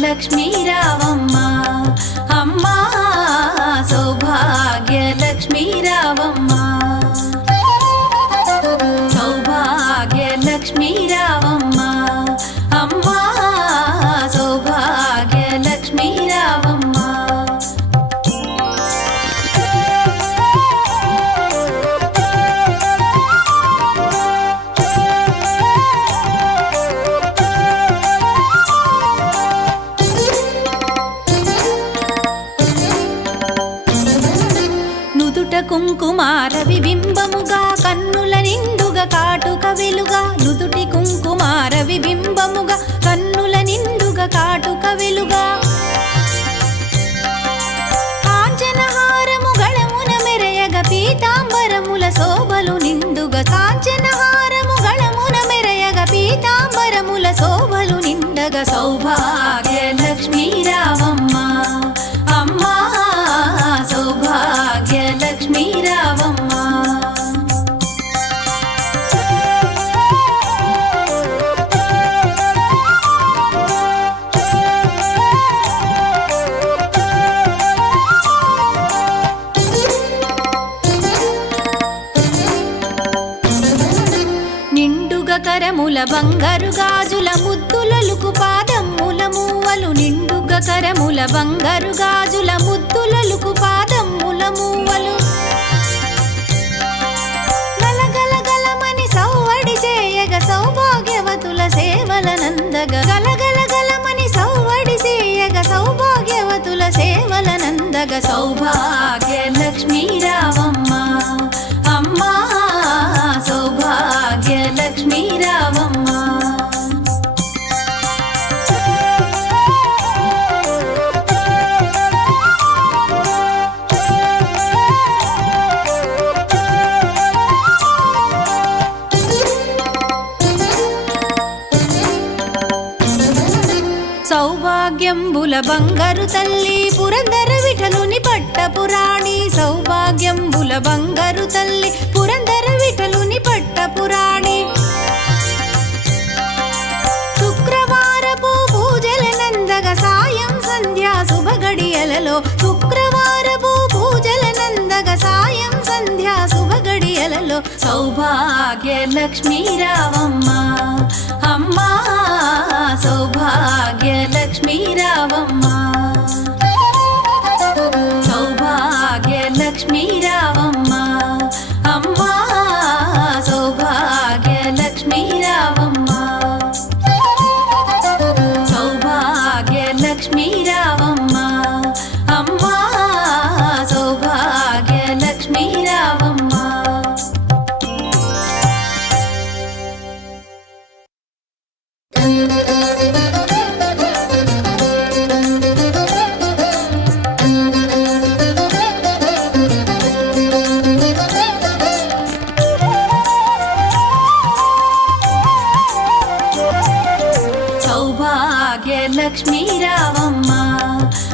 లక్ష్మీ రావమ్మ అమ్మా సౌభాగ్య లక్ష్మీ రావమ్మ సౌభాగ్య లక్ష్మీ రావమ్మ అమ్మా సౌభాగ్య లక్ష్మీ రావమ్మ కుంకుమార విబింబముగా కన్నుల నిండుగా కాటుక వెలుగా నుదుటి కుంకుమార విబింబముగా కన్నుల నిండుగా కాటుక వెలుగా కాంచనహారము గళమున మెరయగ పీతాంబరముల శోభలు నిండుగా కాంచనహారము గళమున మెరయగ పీతాంబరముల శోభలు నిండగా సౌభాగ్య లక్ష్మీ రావమ్మ అమ్మా సౌభాగ్య లక్ష్మీ రావమ్మ నిండుగా కరముల బంగారు గాజుల ముద్దులలుకు పాదమ్ముల మూవలు నిండుగా కరముల బంగారు గాజుల ముద్దులలుకు పాదమ్ముల మూవలు గలగలగలమని సౌవడి చేయగ సౌభాగ్యవతుల సేవల నందగ గలగలగలమని సౌవడి చేయగ సౌభాగ్యవతుల సేవల నందగ సౌభాగ్య లక్ష్మీ రావమ్మ అమ్మా సౌభాగ్య లక్ష్మీ రావమ్మ సౌభాగ్యంబుల బంగారు తల్లి పురందర విఠలుని పట్టపురాణి సౌభాగ్యంబుల బంగారు తల్లి పురందర విఠలుని పట్టపురాణి శుక్రవారపు పూజల నందగ సాయం సంధ్యా శుభగడియలలో శుక్రవారపు పూజల నందగ సాయం సంధ్యా శుభగడియలలో సౌభాగ్య లక్ష్మీ రావమ్మ అమ్మా